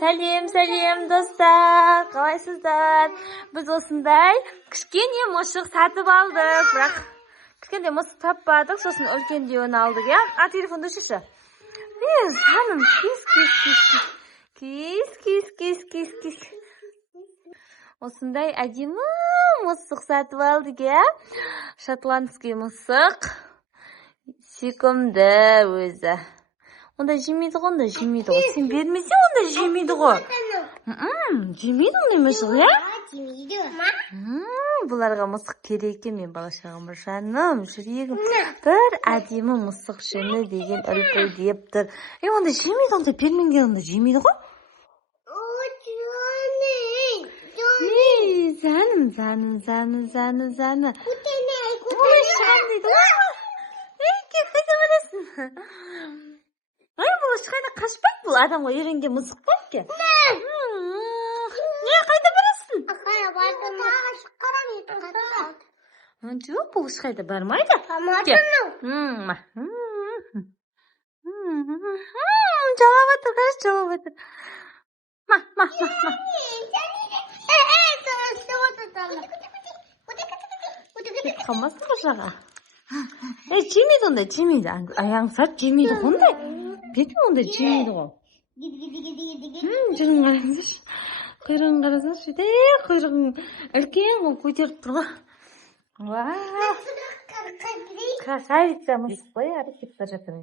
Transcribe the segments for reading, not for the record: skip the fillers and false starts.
Сәлем, достар. Қалайсыздар? Біз осындай кішкене мұшық сатып алдық. Бірақ кішкенде мұшық таппадық, сосын үлкендеуін алдық, я? Телефонды шышы. Саным, кис. Осындай әдемі мұшық сатып алдық, я? Шотландский мұшық. Сүйкімді өзі. Онда жемейді ғой. Сен бермесең, онда жемейді ғой. Жемейді онда мұшық, я? Жемейді. Бұларға мұсық керек екен, мен бала-шағам, жаным, жүрегім. Бір әдемі мұсық жүні деген үлпіл деп тұр. Онда жемейді, онда бермеңге, онда жемейді ғой. Заны. Ой, шағам дейді ғой. Қайда барасың? Бұл ешқайда қашпайды, бұл адамға үйренген мысық бар ке. Не, қайда барасың? Жоқ, бұл ешқайда бармайды. Жалап отыр, қараш, жалап отыр. Кетіп қалмасын ғой жаға. Жемейді онда, жемейді. Аяңсат жемейді ондай. Бетім онда жемейді ғой. Жүрін қараңызшы. Құйрығын қарасаңшы. Құйрығын үлкен ғой, көтеріп тұр ғой. Красавица мұшық қой, әрекет бар жатыр.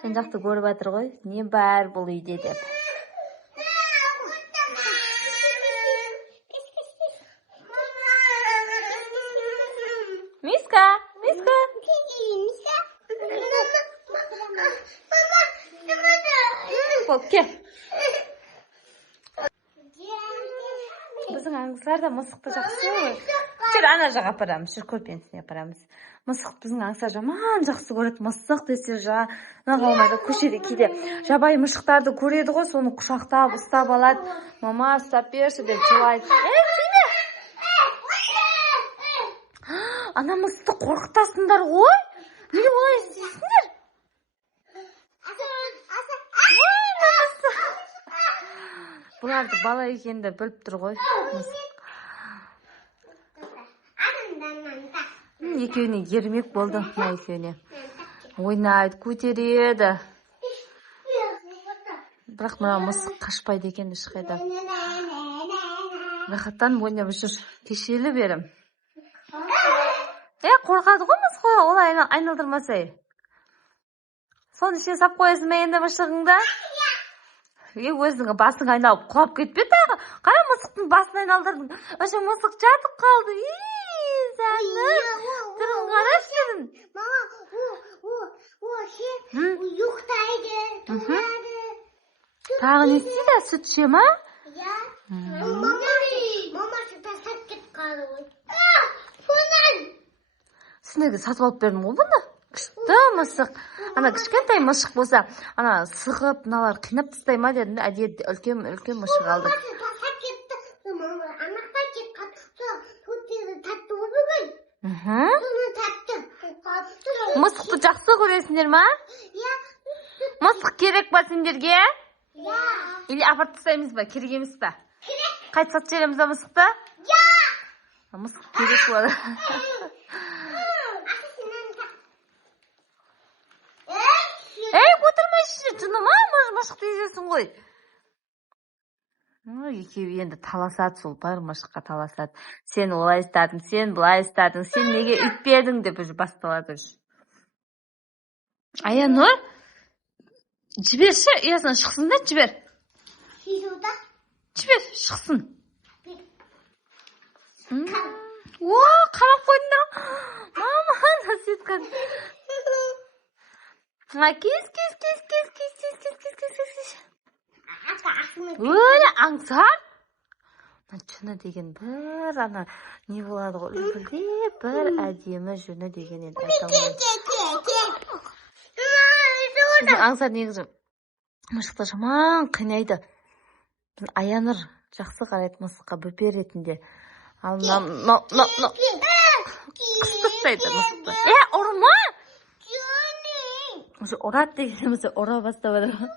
Сен жақты көріп жатыр ғой, не бар бұл үйде деп. Миска. Ке. Біздің аңсар да мысықты жақсы. Жүр, ана жаққа апарамыз, жүр көрпенсіне апарамыз. Мысық біздің аңсар жаман жақсы көреді. Мысық десе жаңа қалмайды, көшеде кейде жабайы мұшықтарды көреді ғой, соны құшақтап, ұстап алады. Мама, ұстап берші деп жылайды. Тиме! Ана мысықты қорқытасыңдар ғой. Неге олай істейсіңдер? Бұларды бала екенді біліп тұр ғой. Екеуіне ермек болды, екеуіне. Ойнайды, көтереді. Бірақ мұна мысық қашпайды екен ешқайда. Рахаттан ойнап жүр, кешелі берім. Қорқады ғой мысық, олай айналдырмасай. Соны ішіне сап қоясың ба енді мұшығыңда? Өзіңі басың айналып құлап кетпе тағы. Қара мысықтың басын айналдырдың. Өші мысық жатып қалды. Зәні. Тұрын қарашырын. Тағы не істейді? Сүт ше ма? Мама сүті сәт кет қалды. Сендерге сатып алып бердім ғой бұны? Күшті мысық. Ана кішкентай мысық болса, ана сығып, налар қинап тастай ма дедім, әдет үлкен мысық алдық. Мысықты жақсы көресіңдер ма? Мысық керек ба сендерге? Или апарып тастаймыз ба? Керек емес па? Қайт сатып жібереміз ба мысықты? Мысық керек болады. Отырмайшы, жыныма мұшық дейсің ғой. Екеуі енді таласады, сол бар мұшыққа таласады. Сен олай істедің, сен бұлай істедің, сен неге үйтпедің деп басталады. Аянұр, жіберші, ұясынан шықсын да, жібер. Жібер, шықсын. Қарап қойдыңдар. Мама, насетқан. Кес. Өлі аңсар. Жүні деген бір ана не болады ғой, үлпілде бір әдемі жүні деген еді айтамын. Аңсар негізі мұшықты жаман қинайды. Аяныр жақсы қарайды мысыққа бөпе ретінде. Ал қыстықтайды мысықты. Ұрма! Уже ұрады дегенімізді ұра бастап жатыр.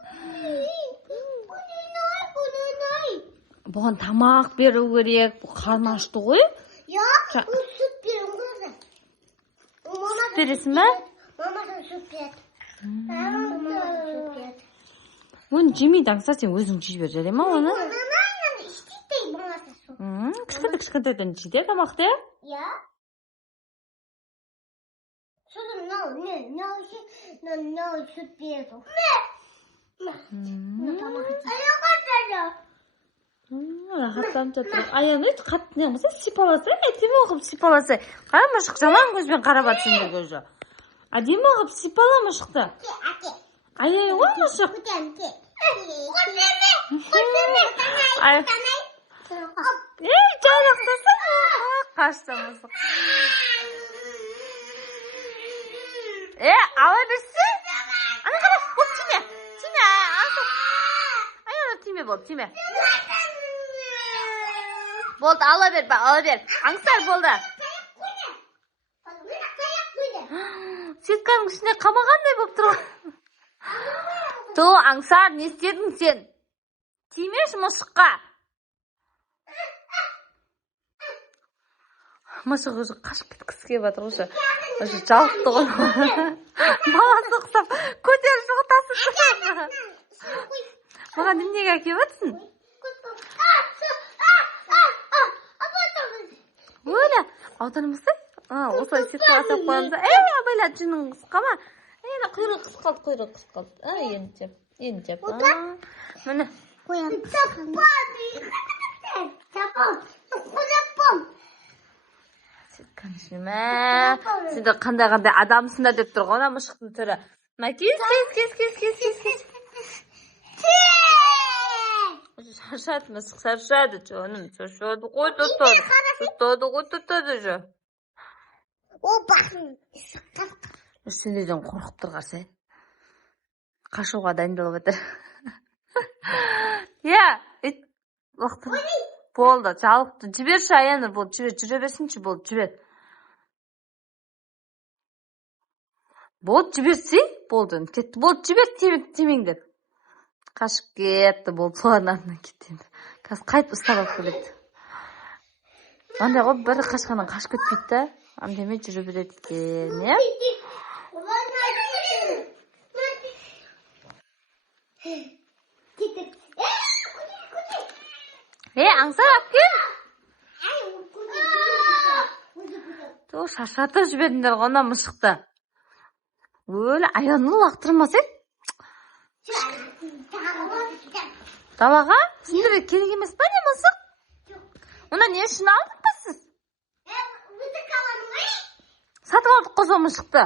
Бұған тамақ беру керек. Бұл қарны ашты ғой. Yok, bu süt verin kızım. Süt verirsin be? Mama süt ver. Mama süt ver. Оны жемейді аңса, сен өзің жей бер, жарай ма оны? Нормально, işteyim mama süt. Кішкентай жейді тамақты. Ya. Şurada ne süt veriyor. Ne tamam. Ayağa рахаттанып жатыр. Аяны қатты не қылса сипаласа, әдемі қылып сипаласа. Қара мұшық жаман көзбен қарап жатыр сендер көзі. Әдемі қылып сипала мұшықты. Аяй ғой мұшық. Жалақтаса қашты мұшық. Ала берсін. Ана қара, бұл тиме. Тиме, аяна тиме болып, тиме. Болды, ала бер. Аңсар болды. Сетканың ішіне қамағандай болып тұр. Аңсар, не істедің сен? Тимеш мұшыққа. Мұшық уже қашып кеткісі келіп жатыр осы. Уже жалықты ғой. Баласы ұқсап, көтеріп шығып тасып. Маған неге әкеліп жатсың? Öyle. Аудармысы? Осылай сетке асап қоямыз. Абайла жүнің қысқама. Құйрық қыс қалды. Енді жеп. Міне. Koyalım. Сетканың ішіне. Сендер қандай адамсыңдар деп тұр ғой, мұшықтың түрі. Кес. Шаршады мысық, шаршады жаным, шаршады ғой, тұтады же. Опа! Сендерден қорқып тұрғар сен. Қашуға дайындалып жатыр. Уақыты болды, жалықты. Жіберші аяны болды, жүре берсінші болды, жібер. Болды, жіберсей, болды. Болды, жібер, темеңдер. Қашып кетті, болды, солардың артынан кетті. Қазір қайтып ұстап алып келеді. Андай ғой, бір қашқаннан қашып кетпейді да. Андеме жүріп береді екен, не? Аңсар алып кел. Шаршатып жібердіңдер ғой, ана мұшықты. Өлі, аяны лақтырмасай. Далаға? Сендер керек емес па не мысық? Ona не үшін алдың ба сіз? Сатып алдық қой сол мұшықты.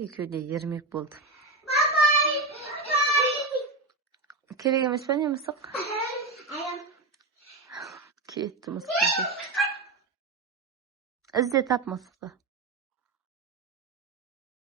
Екеуі де ермек болды. Керек емес па не мысық? Кетті мысық. Ізде тап мысықты.